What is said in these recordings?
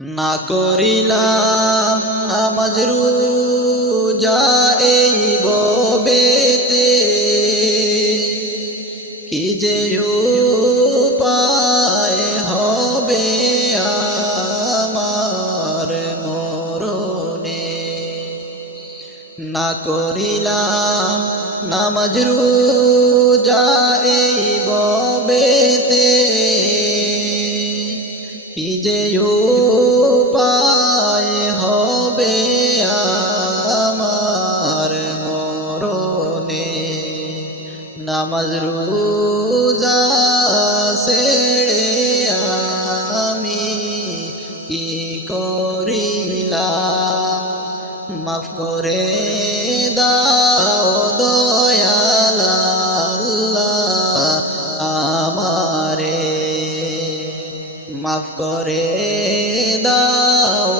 না করিলাম নামাজ রোজা এই ববেতে। কি যে উপায় হবে আমার মরণে? না করিলাম নামাজ রোজা এই ববেতে। কি যে নামাজ রোজা সেড়ে আমি কি করিলাম? মাফ করে দাও দয়াল আমারে। মাফ করে দাও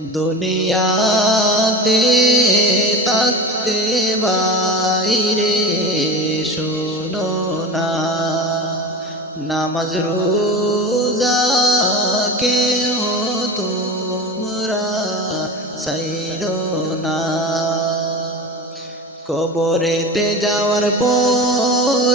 দুনিয়াতে থাকতে বাইরে শোনো না। নামাজ রোজা কেউ তোমরা সাইরো না। কবরেতে যাওয়ার পরে